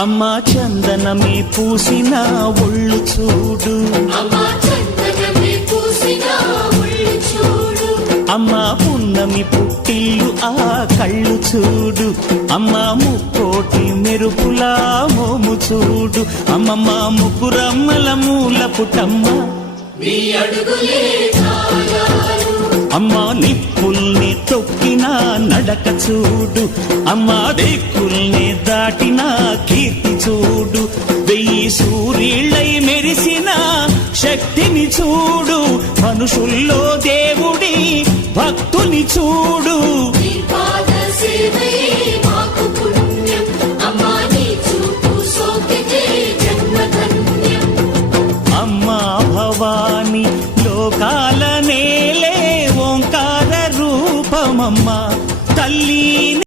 అమ్మా చందనమే పూసిన ఒళ్ళు చూడు, అమ్మా పున్నమి పుట్టిల్లు ఆ కళ్ళు చూడు, అమ్మా ముక్కోటి మెరుపులా మోము చూడు, అమ్మమ్మ ముగ్గురమ్మల మూల పుటమ్మ అమ్మా నిప్పుల్ని తొక్కిన నడక చూడు, అమ్మా దిక్కుల్ని దాటిన కీర్తి చూడు, 1000 సూర్యుళ్ళై మెరిసిన శక్తిని చూడు, మనుషుల్లో దేవుడి భక్తుని చూడు. అమ్మా భవాని లోకాల నేలే ఓంకార రూపమమ్మ తల్లి.